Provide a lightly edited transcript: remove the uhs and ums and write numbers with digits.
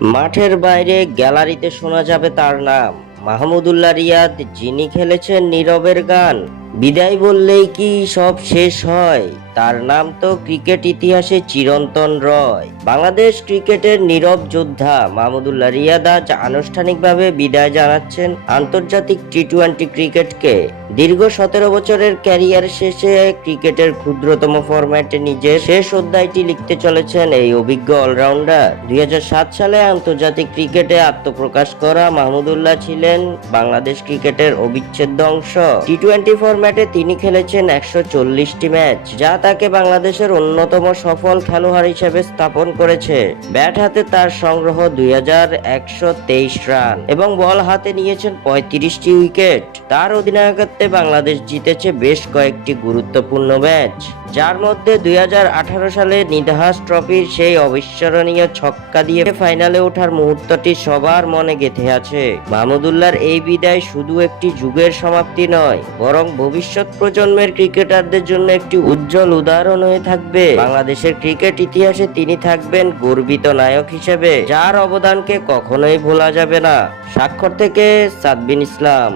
মাঠের বাইরে গ্যালারিতে শোনা যাবে তার নাম, মাহমুদুল্লাহ রিয়াদ, যিনি খেলেছেন নীরবের গান। বিদায় বললেই কি সব শেষ হয়? তার নাম তো ক্রিকেট ইতিহাসে চিরন্তন রয়। বাংলাদেশ ক্রিকেটের নীরব যোদ্ধা মাহমুদুল্লাহ রিয়াদ আজ আনুষ্ঠানিকভাবে বিদায় জানাচ্ছেন আন্তর্জাতিক টি-20 ক্রিকেটকে। দীর্ঘ 17 বছরের ক্যারিয়ার শেষে ক্রিকেটের ক্ষুদ্রতম ফরম্যাটে নিজের শেষ অধ্যায়টি লিখতে চলেছেন এই অভিজ্ঞ অলরাউন্ডার। 2007 সালে আন্তর্জাতিক ক্রিকেটে আত্মপ্রকাশ করা মাহমুদুল্লাহ ছিলেন বাংলাদেশ ক্রিকেটের অবিচ্ছেদ্য অংশ। টি-20 ফরম্যাটে তিনি খেলেছেন 140টি ম্যাচ, যা তাকে বাংলাদেশের অন্যতম সফল খেলোয়াড় হিসেবে স্থাপন করেছে। ব্যাট হাতে তার সংগ্রহ 2123 রান এবং বল হাতে নিয়েছেন 35টি উইকেট। তার অধিনায়কত্বে বাংলাদেশ জিতেছে বেশ কয়েকটি গুরুত্বপূর্ণ ম্যাচ, যার মধ্যে 2018 সালে নিধাস ট্রফির সেই অবিস্মরণীয় ছক্কা দিয়ে ফাইনালে ওঠার মুহূর্তটি সবার মনে গেঁথে আছে। মাহমুদুল্লাহর এই বিদায় শুধু একটি যুগের সমাপ্তি নয়, বরং ভবিষ্যৎ প্রজন্মের ক্রিকেটারদের জন্য একটি উজ্জ্বল উদাহরণ হয়ে থাকবে। বাংলাদেশের ক্রিকেট ইতিহাসে তিনি থাকবেন গর্বিত নায়ক হিসেবে, যার অবদানকে কখনোই ভোলা যাবে না। স্বাক্ষর থেকে সাদবিন ইসলাম।